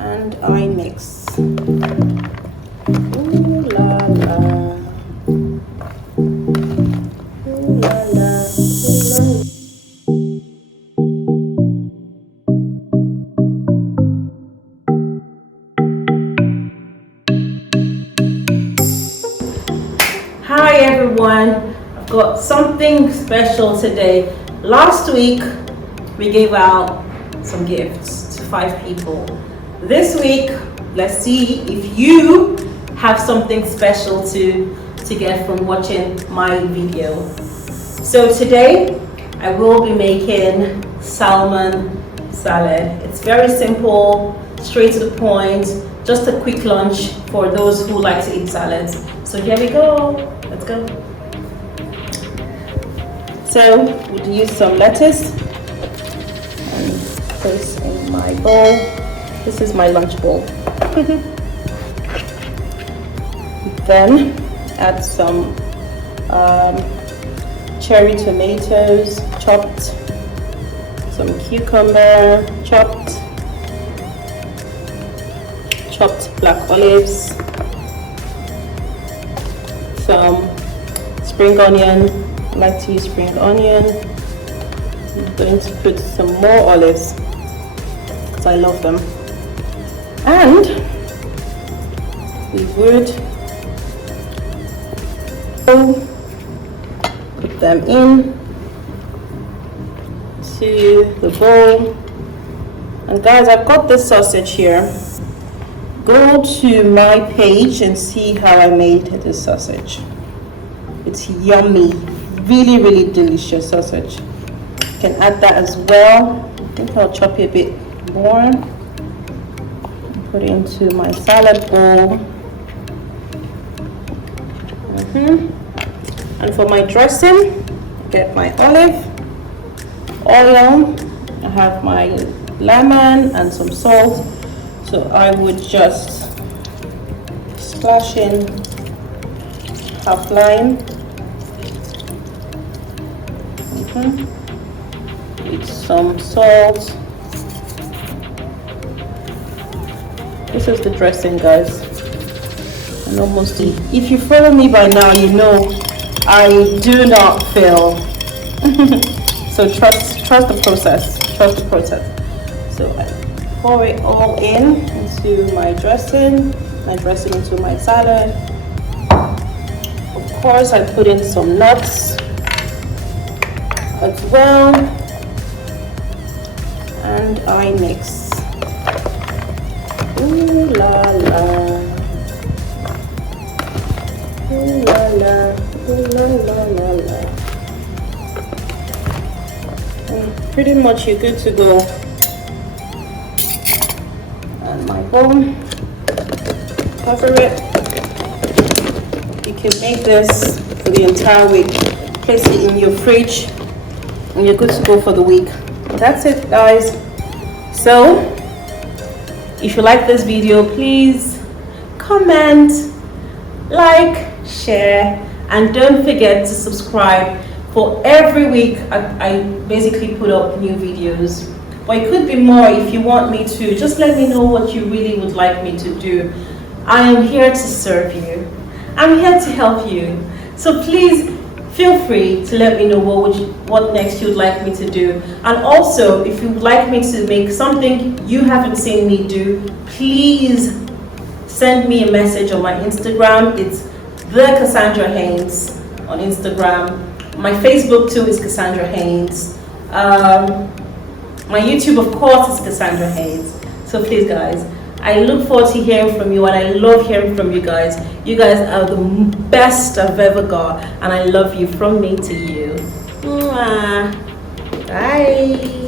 and I mix. Ooh la la. Ooh la la. Ooh la la. Hi everyone, I've got something special today. Last week we gave out some gifts to 5 people. This week, let's see if you have something special to get from watching my video. So today I will be making salmon salad. It's very simple, straight to the point, just a quick lunch for those who like to eat salads. So here we go, let's go. So we'll use some lettuce and place in my bowl. This is my lunch bowl. Then add some cherry tomatoes chopped, some cucumber chopped black olives, some spring onion. I like to use spring onion. I'm going to put some more olives because I love them. And we would put them in to the bowl. And guys, I've got this sausage here. Go to my page and see how I made this sausage. It's yummy, really delicious sausage. You can add that as well. I think I'll chop it a bit more. Put it into my salad bowl. And for my dressing, get my olive oil. I have my lemon and some salt. So I would just splash in half lime. With some salt. This is the dressing, guys. And almost, if you follow me by now, you know I do not fail. So trust the process. Trust the process. So I pour it all into my dressing into my salad. Of course, I put in some nuts as well, and I mix. Ooh la la, ooh la la, ooh la la la la. And pretty much you're good to go. And my bowl, cover it. You can make this for the entire week. Place it in your fridge and you're good to go for the week. That's it, guys. So if you like this video, please comment, like, share, and don't forget to subscribe. For every week I basically put up new videos, but it could be more. If you want me to, just let me know what you really would like me to do. I am here to serve you. I'm here to help you. So please feel free to let me know what next you'd like me to do. And also, if you would like me to make something you haven't seen me do, please send me a message on my Instagram. It's the Cassandra Haynes on Instagram. My Facebook too is Cassandra Haynes. My YouTube, of course, is Cassandra Haynes. So please, guys, I look forward to hearing from you, and I love hearing from you guys. You guys are the best I've ever got, and I love you from me to you. Mwah. Bye.